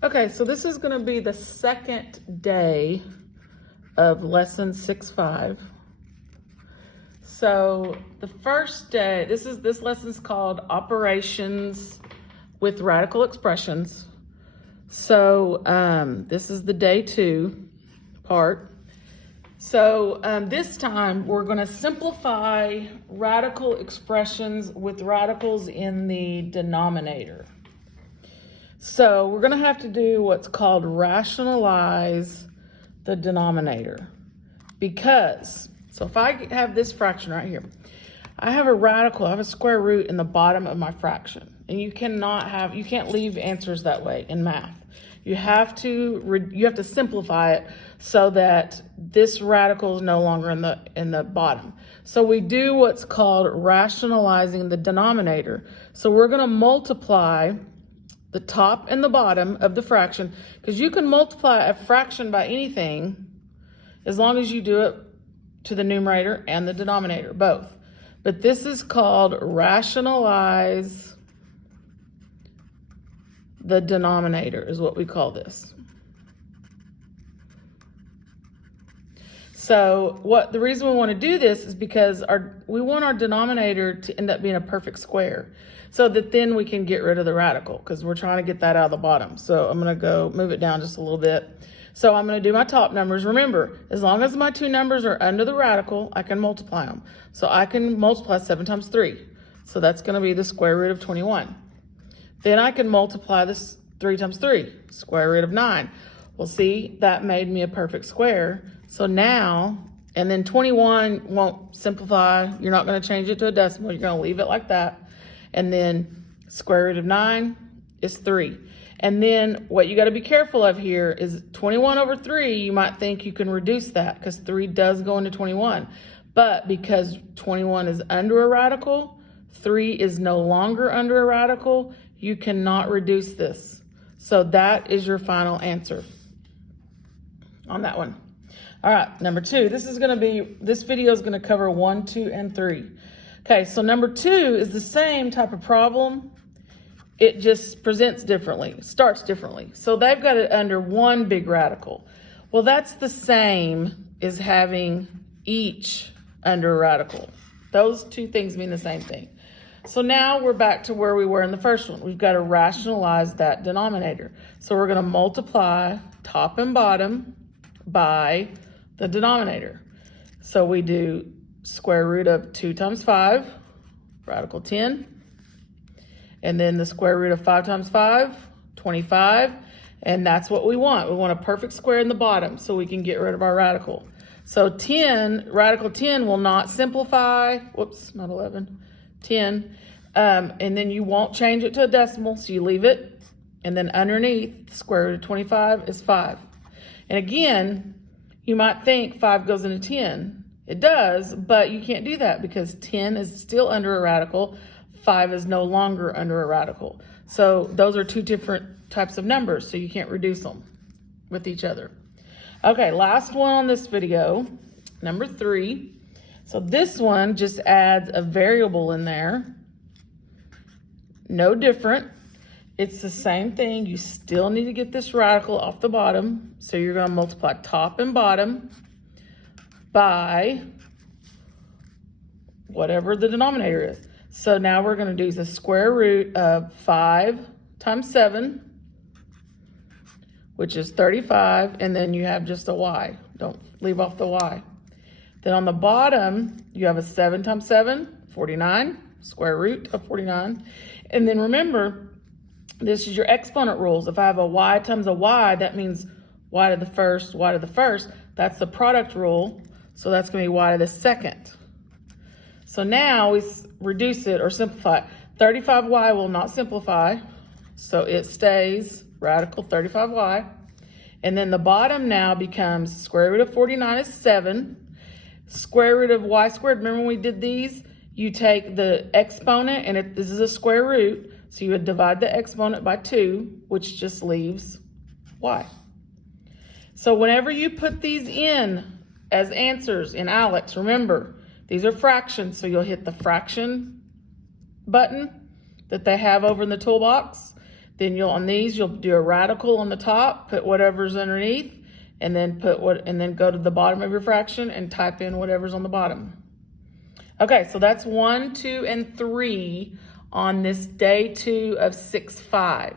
Okay, so this is going to be the second day of lesson 6-5. So the first day, this lesson's called Operations with Radical Expressions. So this is the day 2 part. So this time we're going to simplify radical expressions with radicals in the denominator. So we're going to have to do what's called rationalize the denominator. Because, so if I have this fraction right here, I have a radical, I have a square root in the bottom of my fraction. And you can't leave answers that way in math. You have to simplify it so that this radical is no longer in the bottom. So we do what's called rationalizing the denominator. So we're going to multiply the top and the bottom of the fraction, because you can multiply a fraction by anything as long as you do it to the numerator and the denominator, both. But this is called rationalize the denominator, is what we call this. So the reason we want to do this is because we want our denominator to end up being a perfect square, so that then we can get rid of the radical, because we're trying to get that out of the bottom. So I'm going to go move it down just a little bit. So I'm going to do my top numbers. Remember, as long as my two numbers are under the radical, I can multiply them. So I can multiply 7 times 3. So that's going to be the square root of 21. Then I can multiply this 3 times 3, square root of 9. Well, see, that made me a perfect square. So now, and then 21 won't simplify. You're not going to change it to a decimal. You're going to leave it like that. And then square root of 9 is 3. And then what you got to be careful of here is 21 over 3, you might think you can reduce that because 3 does go into 21. But because 21 is under a radical, 3 is no longer under a radical, you cannot reduce this. So that is your final answer on that one. All right, number 2. This video is going to cover 1, 2, and 3. Okay, so number 2 is the same type of problem. It just presents differently, starts differently. So they've got it under one big radical. Well, that's the same as having each under a radical. Those two things mean the same thing. So now we're back to where we were in the first one. We've got to rationalize that denominator. So we're going to multiply top and bottom by the denominator. So we do square root of 2 times 5, radical 10. And then the square root of 5 times 5, 25. And that's what we want. We want a perfect square in the bottom so we can get rid of our radical. So radical 10 will not simplify. Whoops, not 11, 10. And then you won't change it to a decimal, so you leave it. And then underneath, the square root of 25 is 5. And again, you might think 5 goes into 10. It does, but you can't do that because 10 is still under a radical. 5 is no longer under a radical. So those are two different types of numbers, so you can't reduce them with each other. Okay, last one on this video, number 3. So this one just adds a variable in there. No different. It's the same thing. You still need to get this radical off the bottom. So you're going to multiply top and bottom by whatever the denominator is. So now we're going to do the square root of 5 times 7, which is 35, and then you have just a y. Don't leave off the y. Then on the bottom, you have a 7 times 7, 49, square root of 49. And then remember, this is your exponent rules. If I have a y times a y, that means y to the first, y to the first. That's the product rule, so that's going to be y to the second. So now we reduce it or simplify. 35y will not simplify, so it stays radical 35y. And then the bottom now becomes square root of 49 is 7. Square root of y squared, remember when we did these? You take the exponent, and this is a square root, so you would divide the exponent by 2, which just leaves y. So whenever you put these in as answers in ALEKS, remember, these are fractions, so you'll hit the fraction button that they have over in the toolbox. Then on these, you'll do a radical on the top, put whatever's underneath, and then go to the bottom of your fraction and type in whatever's on the bottom. Okay, so that's 1, 2, and 3 on this day 2 of 6-5.